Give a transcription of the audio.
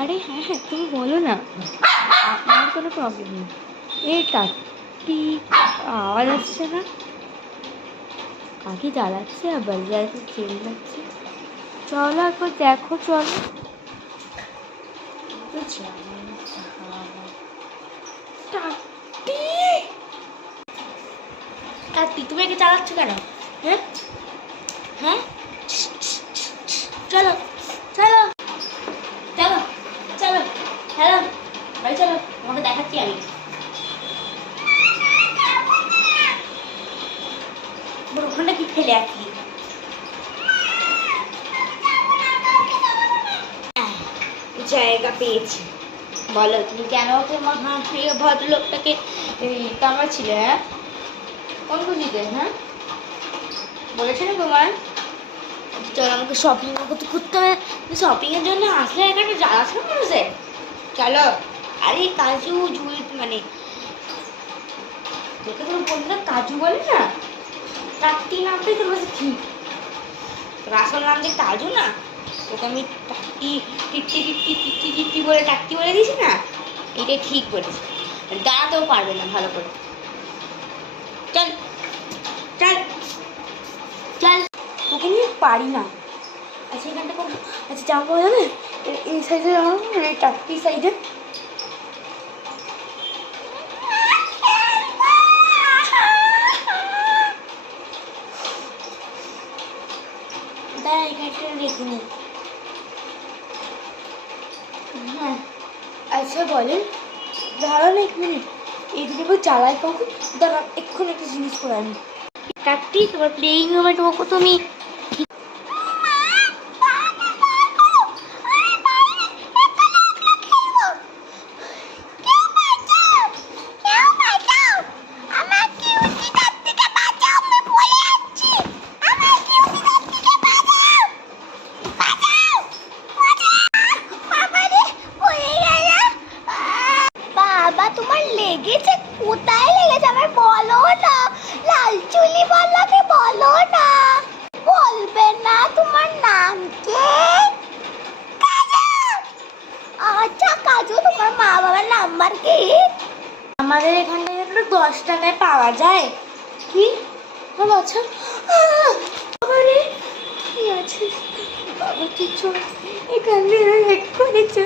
আরে হ্যাঁ হ্যাঁ, তুমি বলো না, আমার কোনো প্রবলেম নেই। এই টাট্টি আওয়াজ আসছে না? কাকি জ্বালাচ্ছে আবার, যাইতে চেন লাগছে। চলো একবার দেখো, চলো। টাট্টি টাট্টি, তুমি একে চালাচ্ছ কেন? হ্যাঁ হ্যাঁ, চলো চলো চলো চলো, হ্যালো বাড়ি চলো, তোমাকে দেখাচ্ছি আমি। ওখানটা কি ফেলে আসি? জায়গা পেয়েছি। বলো তুমি কেন ওকে প্রিয় ভদ্রলোকটাকে কামড়াচ্ছিলে? হ্যাঁ, কোন খুশিতে? হ্যাঁ, বলেছে না তোমার? চলো আমাকে শপিং করতে হবে। শপিংয়ের জন্য আসলে এখানে জ্বালাচ্ছে না মানুষে। চলো। আরে কাজু ঝুল মানে তোকে তুমি বললে না কাজু বলে না, টাট্টি নামটাই তোর কাছে ঠিক। তোর আসল নাম যে কাজু না, তোকে আমি টাট্টি টিট্টি টিট্টি টিট্টি টিট্টি বলে টাট্টি বলে দিয়েছি না, এটাই ঠিক বলেছি। দাঁড়াতেও পারবে না ভালো করে। চল চল চল, তোকে নিয়ে পারি না। আচ্ছা এখানটা কোনো, আচ্ছা জামা পাওয়া যাবে? এই সাইডে এই টাট্টি সাইডে। দাঁড়া এখানটা রেখে নিই। হ্যাঁ আচ্ছা বলেন, দাঁড়ান 1 মিনিট, এইদিকে চালাই কখন? দাঁড়ান এক্ষুনি একটা জিনিস করে আনি। টাট্টি তোমার প্লেয়িং রুমে ঢোকো তুমি। কোথায় লেগেছে আমার বলো না, লাল চুলি বলাকে বলো না, বলবে না তোমার নাম কি? আচ্ছা কাজু, তোমার মা বাবার নাম্বার কি? আমাদের এখানে 10 টাকায় পাওয়া যায়। কি? আচ্ছা বাবারে, কি আছে? বাবা তুই চল এখান থেকে, এক্ষুনি চল।